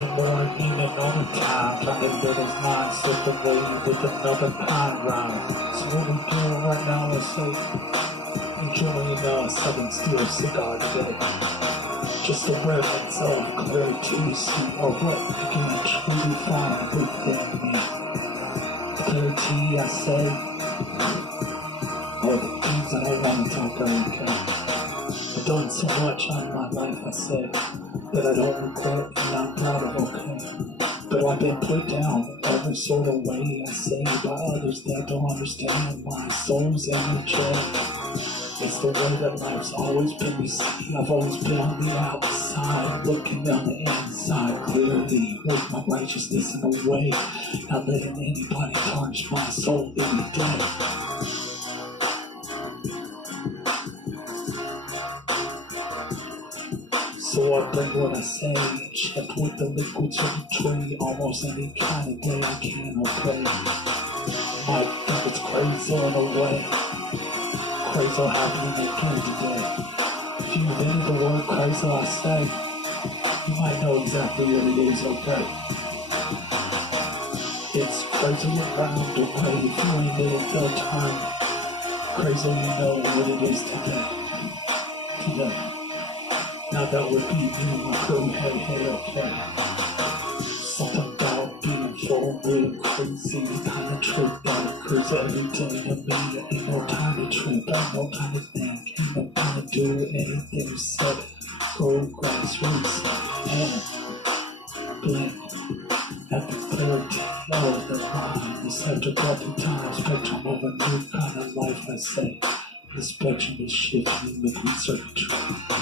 More demon all the time, trying to let his mind slip away with another pine rhyme. So what we doing right now is say, enjoying a Southern Steel cigar today. Just a reference of clarity, see or what you can truly find within me. Clarity, I say, all the things that I want to talk about. I've done so much on my life, I say, that I don't regret and I'm proud of, okay. But I've been put down every sort of way, I say, by others that don't understand my soul's energy. It's the way that life's always been, you see. I've always been on the outside, looking on the inside clearly, with my righteousness in a way, not letting anybody tarnish my soul any day. So I bring what I say, checked with the liquids of the tree, almost any kind of day I can obey. Might think it's crazy in a way, crazy happening again today. If you've been the word crazy I say, you might know exactly what it is, okay? It's crazy around the way, if you ain't in it the time, crazy you know what it is today. Now that would be me and my crew, hey, okay. Something about being so real crazy, kind of trip that occurs every day to me. Ain't no time to trip, ain't no time to think, ain't no time to do anything said. Go grassroots and blink at the clarity of the mind. The subject of the time, spectrum of a new kind of life, I say. The spectrum is shifting with circuitry.